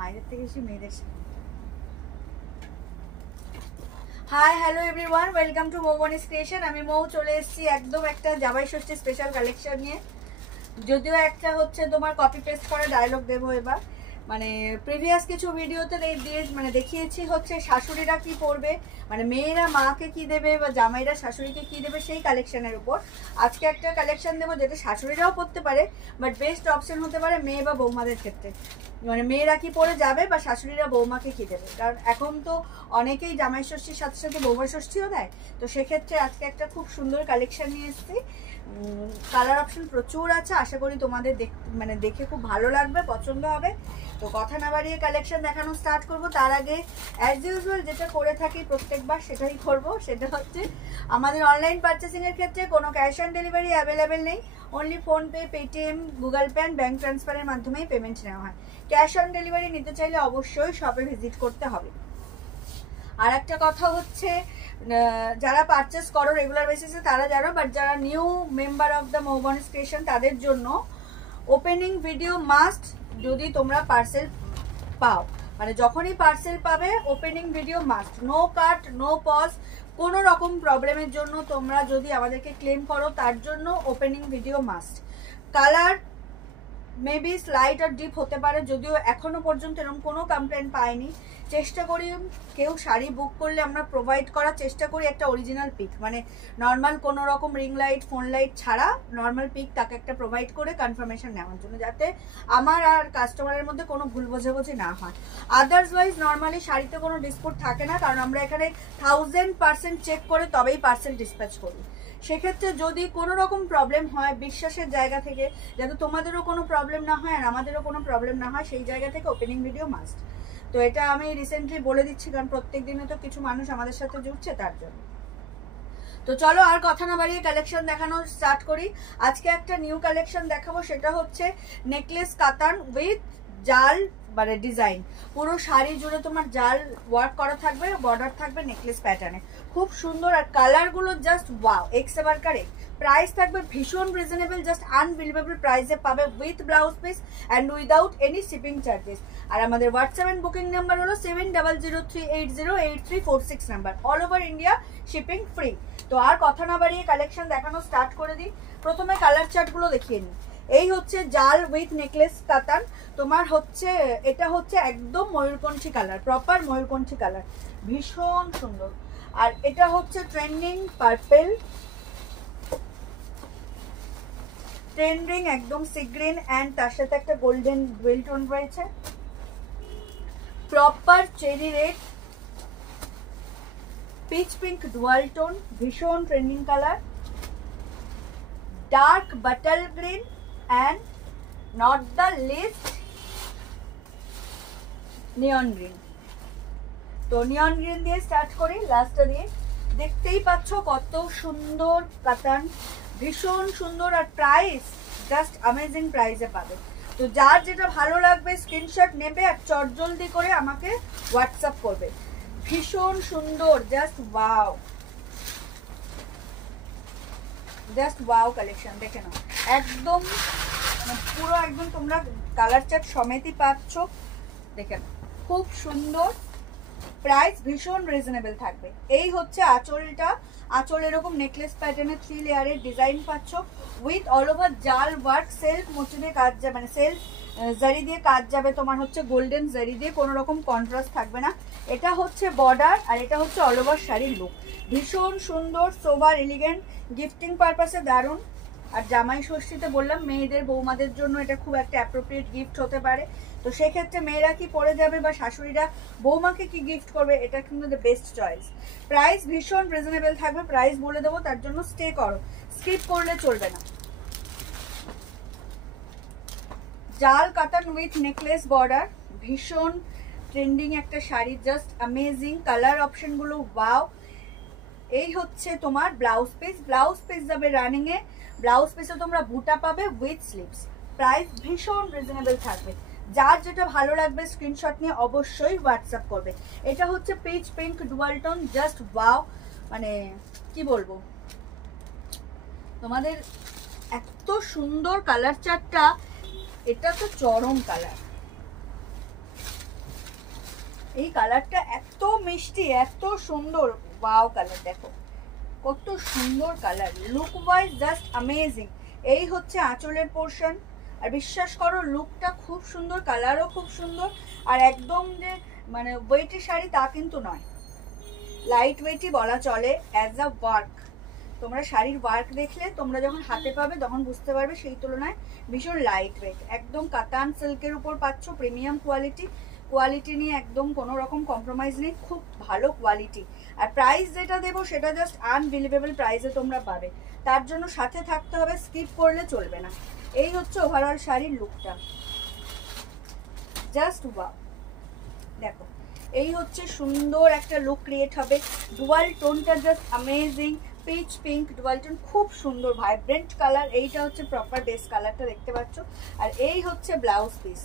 মায়ের থেকে বেশি মেয়েদের সাথে। Hi hello everyone, welcome to Moubani's creation. আমি মৌ চলে এসেছি একদম একটা জামাই ষষ্ঠী স্পেশাল কালেকশন নিয়ে। যদিও একটা হচ্ছে তোমার কপি পেস্ট করা ডায়লগ দেবো এবার, মানে প্রিভিয়াস কিছু ভিডিওতে দেখিয়েছি হচ্ছে শাশুড়িরা কি পরবে, মানে মেয়েরা মাকে কি দেবে বা জামাইরা শাশুড়িকে কি দেবে সেই কালেকশনের উপর আজকে একটা কালেকশন দেবো, যেটা শাশুড়িরাও পরতে পারে বাট বেস্ট অপশন হতে পারে মেয়ে বা বৌমাদের ক্ষেত্রে। মানে মেয়েরা কি পরে যাবে বা শাশুড়িরা বৌমাকে কি দেবে, কারণ এখন তো অনেকেই জামাই ষষ্ঠীর সাথে সাথে বৌমা ষষ্ঠীও দেয়। তো সেক্ষেত্রে আজকে একটা খুব সুন্দর কালেকশন নিয়ে এসেছি। কালার অপশন প্রচুর আছে, আশা করি তোমাদের দেখে খুব ভালো লাগবে, পছন্দ হবে। তো কথা না বাড়িয়ে কালেকশন দেখানো স্টার্ট করব। তার আগে অ্যাজ ইউজুয়াল যেটা করে থাকি প্রত্যেকবার সেটাই করব, সেটা হচ্ছে আমাদের অনলাইন পারচেসিংয়ের ক্ষেত্রে কোনো ক্যাশ অন ডেলিভারি অ্যাভেলেবেল নেই। Only PhonePe, Paytm, Google pay and bank ট্রান্সফারের মাধ্যমেই পেমেন্ট নেওয়া হয়। ক্যাশ অন ডেলিভারি নিতে চাইলে অবশ্যই শপে ভিজিট করতে হবে। আর একটা কথা হচ্ছে, যারা পারচেস করো রেগুলার বেসিসে তারা জানো, বাট যারা new member of the Moubani's creation তাদের জন্য ওপেনিং ভিডিও মাস্ট। যদি তোমরা পার্সেল পাও, মানে যখনই পার্সেল পাবে ওপেনিং ভিডিও মাস্ট, নো কাট, নো পজ। কোনো রকম প্রবলেমের জন্য তোমরা যদি আমাদেরকে ক্লেম করো তার জন্য opening video must. Colour maybe slight আর ডিপ হতে পারে, যদিও এখনো পর্যন্ত এরকম কোনো কমপ্লেন পাইনি। চেষ্টা করি কেউ শাড়ি বুক করলে আমরা প্রোভাইড করার চেষ্টা করি একটা অরিজিনাল পিক, মানে নর্মাল কোনো রকম রিং লাইট, ফোন লাইট ছাড়া নর্মাল পিক তাকে একটা প্রোভাইড করে কনফার্মেশন নেওয়ার জন্য, যাতে আমার আর কাস্টমারের মধ্যে কোনো ভুল বোঝাবুঝি না হয়। আদার্সওয়াইজ নর্মালি শাড়িতে কোনো ডিসপুট থাকে না, কারণ আমরা এখানে 1000% চেক করে তবেই পার্সেল ডিসপ্যাচ করি। সেক্ষেত্রে যদি কোনো রকম প্রবলেম হয় বিশ্বাসের জায়গা থেকে, যাতে তোমাদেরও কোনো প্রবলেম না হয় আর আমাদেরও কোনো প্রবলেম না হয়, সেই জায়গা থেকে ওপেনিং ভিডিও মাস্ট। তো এটা আমি রিসেন্টলি বলে দিচ্ছি, কারণ প্রত্যেক দিনে তো কিছু মানুষ আমাদের সাথে জুড়ছে তার জন্য। তো চলো আর কথা না বাড়িয়ে কালেকশন দেখানো স্টার্ট করি। আজকে একটা নিউ কালেকশন দেখাবো, সেটা হচ্ছে নেকলেস কাতান উইথ জাল মানে ডিজাইন। পুরো শাড়ি জুড়ে তোমার জাল ওয়ার্ক করা থাকবে, বর্ডার থাকবে নেকলেস প্যাটার্নে, খুব সুন্দর। আর কালারগুলো জাস্ট ওয়াও, এক্স এবার কারে। প্রাইস থাকবে ভীষণ রিজনেবল, জাস্ট আনবিলিভেবল প্রাইসে পাবে, with blouse piece and without any shipping charges. আর আমাদের হোয়াটসঅ্যাপ এন্ড বুকিং নাম্বার হলো 7003808346 number. All over India shipping free. তো আর কথা না বাড়িয়ে কালেকশন দেখানো স্টার্ট করে দিই। প্রথমে কালার চার্টগুলো দেখিয়ে নিই। এই হচ্ছে জাল উইথ নেকলেস কাতান, তোমার হচ্ছে এটা হচ্ছে একদম ময়ূরকণ্ঠী কালার, প্রপার ময়ূরকণ্ঠী কালার, ভীষণ সুন্দর। আর এটা হচ্ছে ট্রেন্ডিং পার্পেল, ট্রেন্ডিং একদম সি গ্রিন অ্যান্ড তার সাথে একটা গোল্ডেন ডুয়েল টোন রয়েছে, proper cherry red, peach pink dual tone, ভীষণ trending colour, dark butter green and not the least neon green. তো নিয়ন গ্রিন দিয়ে স্টার্ট করি, লাস্টটা দিয়ে। দেখতেই পাচ্ছ কত সুন্দর কাতান, ভীষণ সুন্দর। আর প্রাইস জাস্ট অ্যামেজিং প্রাইসে পাবে। তো যার যেটা ভালো লাগবে স্ক্রিনশট নেবে আর চটজলদি করে আমাকে হোয়াটসঅ্যাপ করবে। ভীষণ সুন্দর, just wow, just wow collection দেখে নাও। একদম পুরো একদম তোমরা কালার চার্ট সমেতই পাচ্ছ, দেখে নাও, খুব সুন্দর। প্রাইস ভীষণ রিজনেবল থাকবে। এই হচ্ছে আঁচলটা, আঁচল এরকম নেকলেস প্যাটার্নে 3 লেয়ারের ডিজাইন পাচ্ছ, উইথ অল ওভার জাল ওয়ার্ক, সেলফ মোটিভে কাজ যাবে, মানে সেলফ জারি দিয়ে কাজ যাবে, তোমার হচ্ছে গোল্ডেন জারি দিয়ে, কোনো রকম কন্ট্রাস্ট থাকবে না। এটা হচ্ছে বর্ডার আর এটা হচ্ছে অল ওভার শাড়ির লুক, ভীষণ সুন্দর, সোবার এলিগেন্ট, গিফটিং পারপাসে দারুণ। আর জামাই ষষ্ঠীতে বললাম মেয়েদের বৌমাদের জন্য এটা খুব একটা অ্যাপ্রোপ্রিয়েট গিফট হতে পারে। তো সেক্ষেত্রে মেয়েরা কি পরে যাবে বা শাশুড়িরা বৌমাকে কি গিফট করবে, এটা কিন্তু দ্য বেস্ট চয়েস। প্রাইস ভীষণ রিজনেবল থাকবে, প্রাইস বলে দেবো, তার জন্য স্টে করো, স্কিপ করলে চলবে না। জাল কাতান উইথ নেকলেস বর্ডার, ভীষণ ট্রেন্ডিং একটা শাড়ি, জাস্ট অ্যামেজিং। কালার অপশনগুলো ওয়াও। এই হচ্ছে তোমার ব্লাউজ পিস, ব্লাউজ পিস যাবে রানিং এ, ব্লাউজ পিসে তোমরা বুটা পাবে উইথ স্লিভস। প্রাইস ভীষণ রিজনেবল থাকবে, যার যেটা ভালো লাগবে স্ক্রিনশট নিয়ে অবশ্যই হোয়াটসঅ্যাপ করবে। এটা হচ্ছে pitch pink dual tone, just wow, মানে কি বলবো তোমাদের, এত সুন্দর কালার চার্টটা, এটা তো চরম কালার। এই কালারটা এত মিষ্টি, এত সুন্দর, ওয়াও কালার দেখো কত সুন্দর colour, look wise just amazing. এই হচ্ছে আঁচলের পোর্শন, আর বিশ্বাস করো লুকটা খুব সুন্দর, কালারও খুব সুন্দর, আর একদম যে মানে ওয়েটের শাড়ি তা কিন্তু নয়, লাইট ওয়েটই বলা চলে অ্যাজ আ ওয়ার্ক। তোমরা শাড়ির ওয়ার্ক দেখলে তোমরা যখন হাতে পাবে তখন বুঝতে পারবে সেই তুলনায় ভীষণ লাইট ওয়েট, একদম কাতান সিল্কের উপর পাচ্ছ, প্রিমিয়াম কোয়ালিটি, কোয়ালিটি নিয়ে একদম কোনো রকম কম্প্রোমাইজ নেই, খুব ভালো কোয়ালিটি। আর প্রাইস যেটা দেবো সেটা জাস্ট আনবিলিভেবল প্রাইসে তোমরা পাবে, তার জন্য সাথে থাকতে হবে, স্কিপ করলে চলবে না। এই হচ্ছে ওভারঅল শাড়ির লুকটা, জাস্ট ওয়াও। দেখো এই হচ্ছে সুন্দর একটা লুক ক্রিয়েট হবে, ডুয়াল টোনটা just amazing, peach pink dual tone, খুব সুন্দর ভাইব্রেন্ট কালার। এইটা হচ্ছে প্রপার বেস কালারটা দেখতে পাচ্ছ, আর এই হচ্ছে ব্লাউজ পিস,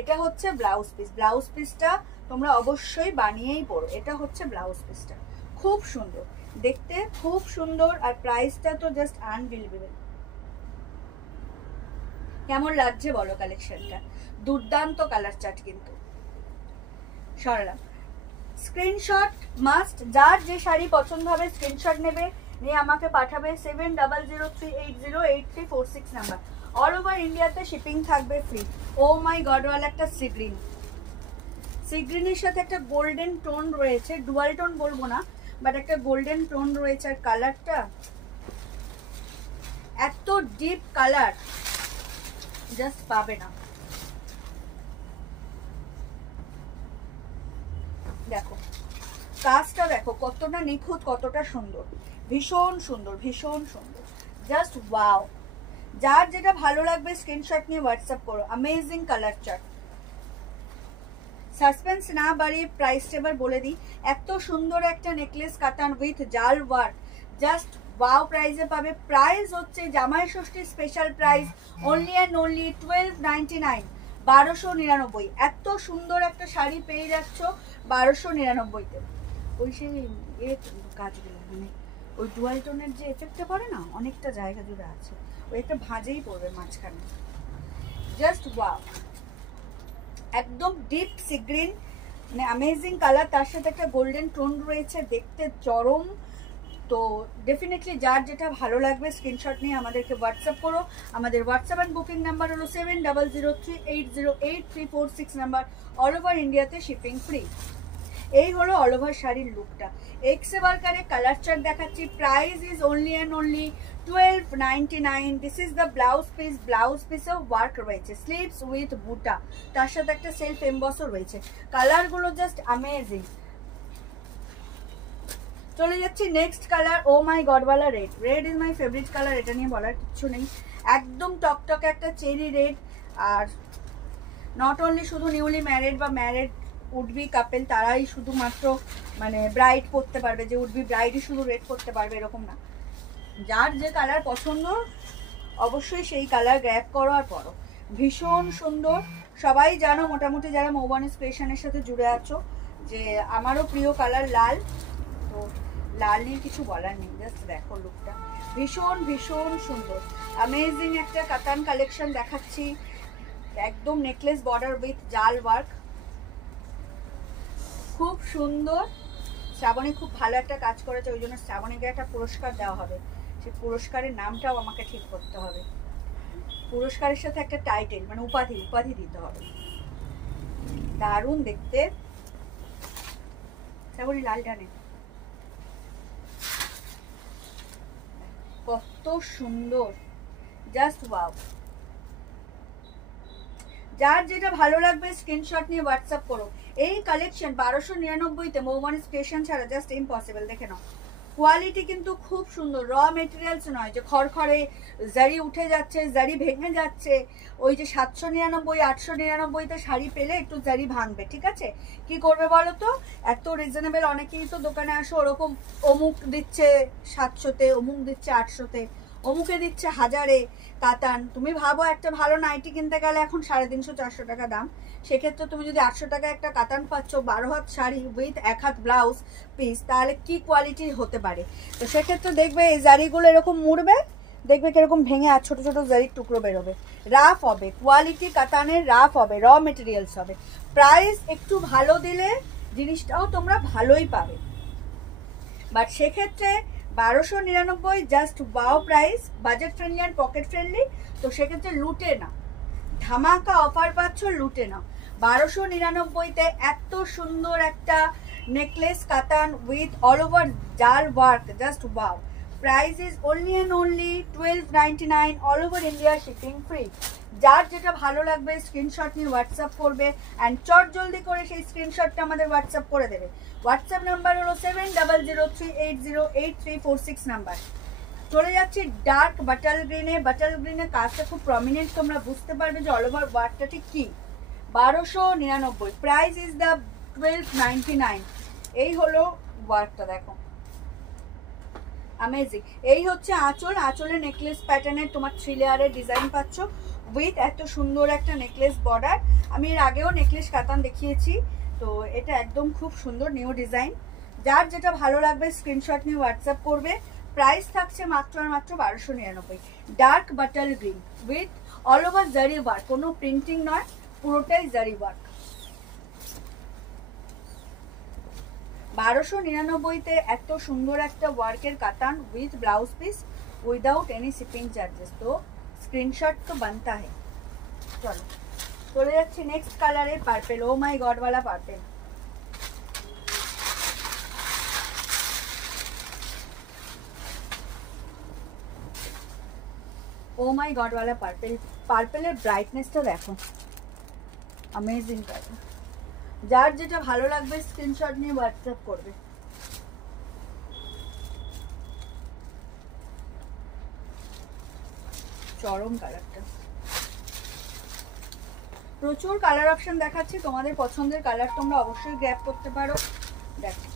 এটা হচ্ছে ব্লাউজ পিস। ব্লাউজ পিসটা তোমরা অবশ্যই বানিয়েই পরো, এটা হচ্ছে ব্লাউজ পিসটা, খুব সুন্দর দেখতে, খুব সুন্দর, আর প্রাইসটা তো জাস্ট আনবিলিভেবল। কেমন লাগছে বলো কালেকশনটা, দুর্দান্ত কালার চার্ট কিন্তু। সরালাম, স্ক্রিনশট মাস্ট, যার যে শাড়ি পছন্দ হবে স্ক্রিনশট নেবে, নিয়ে আমাকে পাঠাবে 7003808346 নাম্বার। অল ওভার ইন্ডিয়াতে শিপিং থাকবে ফ্রি। ও মাই গড, ওয়াল একটা সি গ্রিন, সি গ্রিনের সাথে একটা গোল্ডেন টোন রয়েছে, ডুয়াল টোন বলবো না বাট একটা গোল্ডেন টোন রয়েছে, আর কালারটা এত ডিপ কালার জাস্ট পাবে না। দেখো কাজটা দেখো কতটা নিখুঁত, কতটা সুন্দর, ভীষণ সুন্দর, ভীষণ সুন্দর, জাস্ট ওয়াও। যার যেটা ভালো লাগবে স্ক্রিনশট নিয়ে হোয়াটসঅ্যাপ করো। Amazing colour chart. সাসপেন্স না বাড়িয়ে প্রাইসটা এবার বলে দিই, এত সুন্দর একটা নেকলেস কাতান উইথ জাল ওয়ার্ক, জাস্ট ওয়াও প্রাইসে পাবে। প্রাইস হচ্ছে Jamai Sasthi special price, only and only 1299, 1299। এত সুন্দর একটা শাড়ি পেয়ে যাচ্ছ 1299-তে। ওই সেই কাজগুলো মানে ওই ডুয়াল টোনের যে এফেক্টটা পড়ে না, অনেকটা জায়গা জুড়ে আছে, ওই একটা ভাঁজেই পড়বে মাঝখানে, জাস্ট ওয়াও। একদম ডিপ সি গ্রিন, মানে অ্যামেজিং কালার, তার সাথে একটা গোল্ডেন টোন রয়েছে, দেখতে চরম। তো ডেফিনেটলি যার যেটা ভালো লাগবে স্ক্রিনশট নিয়ে আমাদেরকে হোয়াটসঅ্যাপ করো। আমাদের হোয়াটসঅ্যাপ অ্যান্ড বুকিং নাম্বার হলো 7003808346 নাম্বার। অল ওভার ইন্ডিয়াতে শিপিং ফ্রি। এই হলো অল ওভার শাড়ির লুকটা। এক্সে ওয়ার্কারে কালার চার্ট দেখাচ্ছি। Price is only and only 1299। This is the blouse piece. Blouse পিসেও ওয়ার্ক রয়েছে, স্লিভস উইথ বুটা, তার সাথে একটা সেলফ এমবসও রয়েছে। কালারগুলো জাস্ট অ্যামেজিং। চলে যাচ্ছি নেক্সট কালার। ও মাই গডওয়ালা red. Red is my favourite colour, এটা নিয়ে বলার কিছু নেই। একদম টকটকে একটা চেরি রেড। আর নট অনলি শুধু নিউলি ম্যারিড বা ম্যারিড উডবি কাপেল তারাই শুধুমাত্র মানে ব্রাইড পরতে পারবে, যে উডবি ব্রাইডই শুধু রেড পরতে পারবে এরকম না। যার যে কালার পছন্দ অবশ্যই সেই কালার গ্র্যাব করো আর পরো। ভীষণ সুন্দর। সবাই জানো মোটামুটি যারা মৌবনিস ক্রিয়েশনের সাথে জুড়ে আছো যে আমারও প্রিয় কালার লাল, তো লাল নিয়ে কিছু বলার নেই। জাস্ট দেখো লুকটা, ভীষণ ভীষণ সুন্দর। অ্যামেজিং একটা কাতান কালেকশন দেখাচ্ছি, একদম নেকলেস বর্ডার উইথ জাল ওয়ার্ক, খুব সুন্দর। শ্রাবণী খুব ভালো একটা কাজ করেছে, ওই জন্য শ্রাবণীকে একটা পুরস্কার দেওয়া হবে। সেই পুরস্কারের নামটাও আমাকে ঠিক করতে হবে। পুরস্কারের সাথে একটা টাইটেল মানে উপাধি দিতে হবে। দারুণ দেখতে। শ্রাবণী লালটা নে, কত সুন্দর, জাস্ট ওয়াও। যার যেটা ভালো লাগবে স্ক্রিনশট নিয়ে হোয়াটসঅ্যাপ করো। এই কালেকশন 1299-তে মৌবনিস ক্রিয়েশন ছাড়া জাস্ট ইম্পসিবল। দেখে নাও কোয়ালিটি কিন্তু খুব সুন্দর, র মেটেরিয়ালস নয় যে খড়খড়ে জারি উঠে যাচ্ছে, জারি ভেঙে যাচ্ছে। ওই যে 799 899-তে শাড়ি পেলে একটু জারি ভাঙবে, ঠিক আছে, কি করবে বলো তো? এত রিজনেবল। অনেকেই তো দোকানে আসো ওরকম অমুক দিচ্ছে 700-তে, অমুক দিচ্ছে 800-তে, অমুকে দিচ্ছে 1000-এ কাতান। তুমি ভাবো একটা ভালো নাইটি কিনতে গেলে এখন 350-400 টাকা দাম, সেক্ষেত্রে তুমি যদি 800 টাকা একটা কাতান পাচ্ছ 12 হাত শাড়ি উইথ 1 হাত ব্লাউজ পিস, তাহলে কি কোয়ালিটি হতে পারে? তো সেক্ষেত্রে দেখবে এই জারিগুলো এরকম মুড়বে, দেখবে কিরকম ভেঙে আর ছোট ছোট জারির টুকরো বেরোবে। রাফ হবে, কোয়ালিটি কাতানের রাফ হবে, র মেটেরিয়ালস হবে। প্রাইস একটু ভালো দিলে জিনিসটাও তোমরা ভালোই পাবে, বাট সেক্ষেত্রে 1299 just wow price, budget friendly and pocket friendly. তো সেক্ষেত্রে লুটে না, ধামাকা অফার পাচ্ছ, লুটে না। 1299-তে এত সুন্দর একটা নেকলেস কাতান উইথ অল ওভার জাল work, just wow. Price is only and only 1299, all over India shipping free. যার যেটা ভালো লাগবে স্ক্রিনশট নিয়ে হোয়াটসঅ্যাপ করবে, অ্যান্ড চট জলদি করে সেই স্ক্রিনশটটা আমাদের হোয়াটসঅ্যাপ করে দেবে। হোয়াটসঅ্যাপ নাম্বার হলো 7003808346 নাম্বার। চলে যাচ্ছি ডার্ক বাটাল গ্রিনে। বাটাল গ্রিনের কাজটা খুব প্রমিনেন্ট, তোমরা বুঝতে পারবে যে অল ওভার ওয়ার্কটা ঠিক কি। 1299, প্রাইস ইজ দ্য 1299। এই হলো ওয়ার্কটা, দেখো অ্যামেজিং। এই হচ্ছে আঁচল, আঁচলে নেকলেস প্যাটার্নের তোমার 3 লেয়ারের ডিজাইন পাচ্ছ উইথ এত সুন্দর একটা নেকলেস বর্ডার। আমি এর আগেও নেকলেস কাতান দেখিয়েছি, তো এটা একদম খুব সুন্দর নিউ ডিজাইন। যার যেটা ভালো লাগবে স্ক্রিনশট নিয়ে হোয়াটসঅ্যাপ করবে। প্রাইস থাকছে মাত্র আর মাত্র 1299। Dark বাটাল green with all over জারি ওয়ার্ক, কোনো প্রিন্টিং নয়, পুরোটাই জারি ওয়ার্ক। 1299-তে এত সুন্দর একটা ওয়ার্কের কাতান with blouse piece without any shipping charges. তো স্ক্রিনশট তো বানতা है। চলো চলে যাচ্ছি নেক্সট কালারে, পার্পেল। ও মাই গড वाला পার্পেল। ও মাই গড वाला পার্পেল। পার্পেলের ব্রাইটনেসটা দেখো, অ্যামেজিং কালার। যার যেটা ভালো লাগবে স্ক্রিনশট নিয়ে হোয়াটসঅ্যাপ করবে। চরম কালারটা, প্রচুর কালার অপশন দেখাচ্ছি, তোমাদের পছন্দের কালার তোমরা অবশ্যই গ্র্যাব করতে পারো। দেখো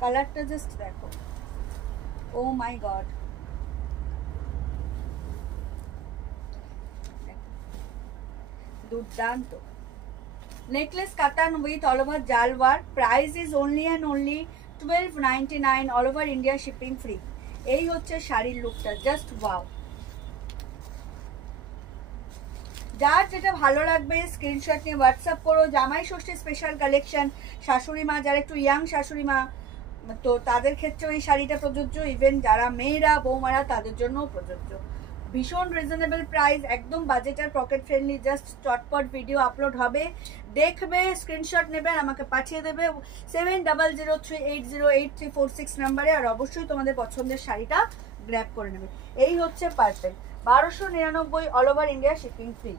কালারটা জাস্ট দেখো, ও মাই গড। দুর্দান্ত নেকলেস কাতান উইথ অল ওভার জাল work. Price is only and only 1299, all over India shipping free. এই হচ্ছে শাড়ির লুকটা, জাস্ট ওয়াও। যার যেটা ভালো লাগবে স্ক্রিনশট নিয়ে হোয়াটসঅ্যাপ করো। জামাই ষষ্ঠী স্পেশাল কালেকশন, শাশুড়ি মা যারা একটু ইয়াং শাশুড়ি মা, তো তাদের ক্ষেত্রেও এই শাড়িটা প্রযোজ্য। ইভেন যারা মেয়েরা বৌমারা তাদের জন্যও প্রযোজ্য। ভীষণ রিজনেবল প্রাইস, একদম বাজেটার পকেট ফ্রেন্ডলি। জাস্ট চটপট ভিডিও আপলোড হবে, দেখবে, স্ক্রিনশট নেবেন, আমাকে পাঠিয়ে দেবে 7003808346 নাম্বারে। আর অবশ্যই তোমাদের পছন্দের শাড়িটা গ্র্যাব করে নেবে। এই হচ্ছে purple, 1299, all over India shipping free.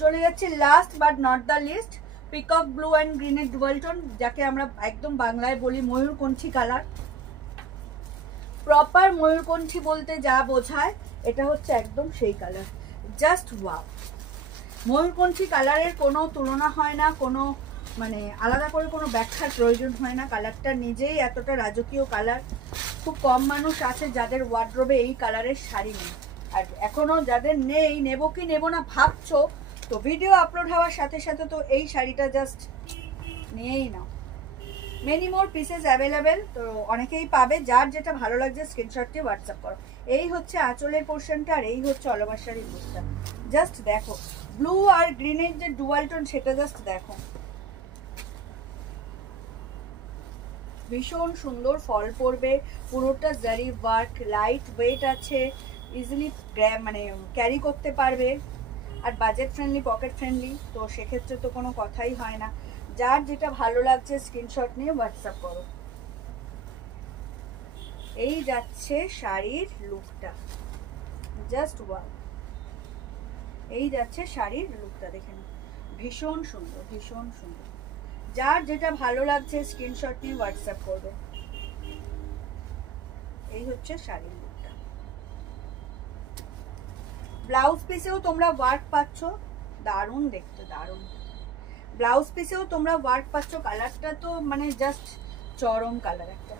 চলে যাচ্ছে last but not the least, peacock blue and গ্রিনের ডুয়াল টোন, যাকে আমরা একদম বাংলায় বলি ময়ূরকণ্ঠী কালার। প্রপার ময়ূরকণ্ঠী বলতে যা বোঝায় এটা হচ্ছে একদম সেই কালার, জাস্ট ওয়াও। ময়ূরকণ্ঠী কালারের কোনো তুলনা হয় না, কোনো মানে আলাদা করে কোনো ব্যাখ্যার প্রয়োজন হয় না। কালারটা নিজেই এতটা রাজকীয় কালার। খুব কম মানুষ আছে যাদের ওয়ার্ড্রোবে এই কালারের শাড়ি নেই, আর এখনো যাদের নেই, নেবো কি নেবো না ভাবছো, তো ভিডিও আপলোড হওয়ার সাথে সাথে তো এই শাড়িটা জাস্ট নিয়েই নাও। মেনি মোর পিসেস অ্যাভেলেবেল, তো অনেকেই পাবে। যার যেটা ভালো লাগছে স্ক্রিনশট দিয়ে হোয়াটসঅ্যাপ করো। এই হচ্ছে আঁচলের পোর্শনটা, আর এই হচ্ছে অল ওভার শাড়ির লুকটা। জাস্ট দেখো ব্লু আর গ্রিনের যে ডুয়াল টোন, সেটা জাস্ট দেখো, ভীষণ সুন্দর ফল পড়বে। পুরোটা জারি ওয়ার্ক, লাইট ওয়েট আছে, ইজিলি মানে ক্যারি করতে পারবে, আর বাজেট ফ্রেন্ডলি, পকেট ফ্রেন্ডলি। তো সেক্ষেত্রে তো কোনো কথাই হয় না। যার যেটা ভালো লাগছে স্ক্রিনশট নিয়ে হোয়াটসঅ্যাপ করো। এই যাচ্ছে শাড়ির লুকটা, জাস্ট ওয়াও। এই যাচ্ছে শাড়ির লুকটা, দেখে নিন, ভীষণ সুন্দর, ভীষণ সুন্দর। যার যেটা ভালো লাগছে স্ক্রিনশট নিয়ে হোয়াটসঅ্যাপ করবে। এই হচ্ছে শাড়ির লুকটা। ব্লাউজ পিসেও তোমরা ওয়ার্ক পাচ্ছ, দারুণ দেখতে, দারুণ। ব্লাউজ পিসেও তোমরা ওয়ার্ক পাচ্ছ। কালারটা তো মানে জাস্ট চরম কালার একটা।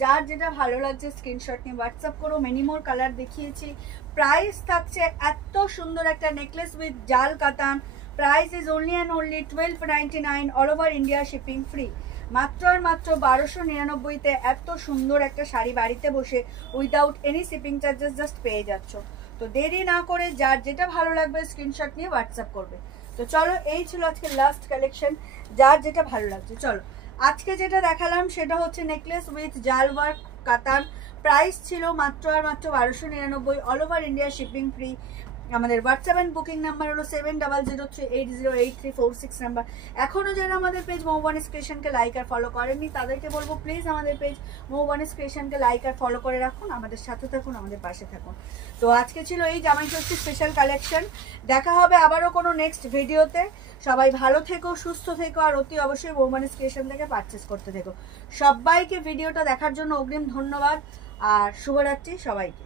যার যেটা ভালো লাগছে স্ক্রিনশট নিয়ে হোয়াটসঅ্যাপ করো। মেনি মোর কালার দেখিয়েছি। প্রাইস থাকছে এত সুন্দর একটা নেকলেস উইথ জাল কাতান। Price is only and only 1299, all over India shipping free. মাত্র আর মাত্র 1299-তে এত সুন্দর একটা শাড়ি বাড়িতে বসে without any shipping charges just পেয়ে যাচ্ছ। তো দেরি না করে যার যেটা ভালো লাগবে স্ক্রিনশট নিয়ে হোয়াটসঅ্যাপ করবে। তো চলো, এই ছিল আজকে লাস্ট কালেকশন, যার যেটা ভালো লাগছে। চলো, আজকে যেটা দেখালাম সেটা হচ্ছে নেকলেস উইথ জাল ওয়ার্ক কাতান। প্রাইস ছিল মাত্র আর মাত্র 1299, all over India shipping free. আমাদের হোয়াটসঅ্যাপ অ্যান্ড বুকিং নাম্বার হলো 7003808346 নাম্বার। এখনও যারা আমাদের পেজ মৌবানিস ক্রিয়েশনকে লাইক আর ফলো করেননি তাদেরকে বলবো প্লিজ আমাদের পেজ মৌবানিস ক্রিয়েশনকে লাইক আর ফলো করে রাখুন, আমাদের সাথে থাকুন, আমাদের পাশে থাকুন। তো আজকে ছিল এই জামাই ষষ্ঠী স্পেশাল কালেকশন। দেখা হবে আবারও কোনো নেক্সট ভিডিওতে। সবাই ভালো থেকো, সুস্থ থেকো, আর অতি অবশ্যই মৌবানিস ক্রিয়েশন থেকে পারচেস করতে থেকো। সবাইকে ভিডিওটা দেখার জন্য অগ্রিম ধন্যবাদ, আর শুভরাত্রি সবাইকে।